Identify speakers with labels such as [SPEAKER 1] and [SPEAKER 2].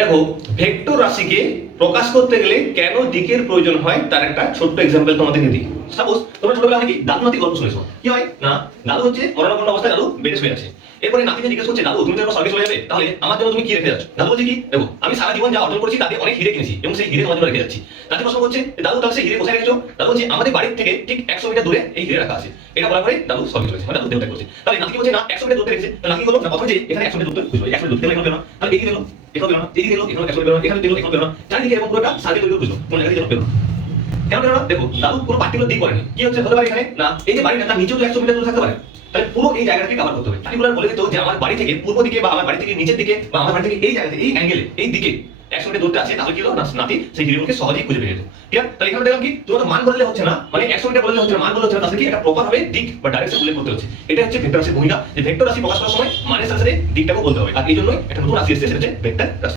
[SPEAKER 1] দেখো, ভেক্টর রাশিকে প্রকাশ করতে গেলে কেন দিকের প্রয়োজন হয়? তার একটা ছোট্ট এক্সাম্পল তোমাদেরকে দিই। সাপোজ তোমরা ছোটবেলা নাকি দাদু নাতি গল্প শুনেছো। কি হয়? না? দাদু হচ্ছে মরণাপন্ন অবস্থায় দাদু বেডে শুয়ে আছে। এরপরে নাতিকে জিজ্ঞেস করছে, দাদু, তুমি এবার স্বর্গে চলে যাবে? তাহলে আমার জন্য তুমি কি রেখে যাচ্ছ? দাদু বলছে কি, দেখো, আমি সারা জীবন যা অর্জন করেছি তাতে অনেক হিরে কিনেছি এবং সেই হিরে তোমার জন্য রেখে যাচ্ছি। নাতি প্রশ্ন করছে দাদু, তাহলে সেই হিরে কোথায় রেখেছো? দাদু বলছে, আমাদের বাড়ির থেকে ঠিক একশো মিটার দূরে এই হিরে রাখা আছে। এটা বলার পরে দাদু স্বর্গে চলেছে। মানে দাদু দেহত্যাগ করছে। তাহলে নাতি বলছে, না, একশো মিটার দূরে রেখেছে। নাতি বলল, না, প্রথমে যে এখানে একশো মিটার দূরে একশো মিটার দূরে বেরোনো তাহলে পুরো এই জায়গাটাকে কভার আমার বাড়ি থেকে, পূর্ব দিকে বা আমার বাড়ি থেকে নিচের দিকে বা আমার বাড়ি থেকে এই জায়গাতে, এই অ্যাঙ্গেলে এই দিকে একশো মিটার আছে, তাহলে কি হলো? নাতি সেই হিরিগুলোকে সহজেই খুঁজে পেয়ে যেত। ঠিক আছে তাহলে এখানে দেখলাম কি? তোমার মান বদলে হচ্ছে না। মানে একশো মিটার বদলে হচ্ছে না, মান বদলে হচ্ছে না, তাহলে কি? একটা প্রপার হবে দিক বা ডাইরেকশন উল্লেখ করতে হচ্ছে। এটা হচ্ছে ভেক্টর রাশির ভূমিকা। যে ভেক্টর রাশি প্রকাশ করার সময় মানের সাথে দিকটাকে বলতে হবে। আর এই জন্যই একটা নতুন রাশি এসেছে, সেটা হচ্ছে ভেক্টর রাশি।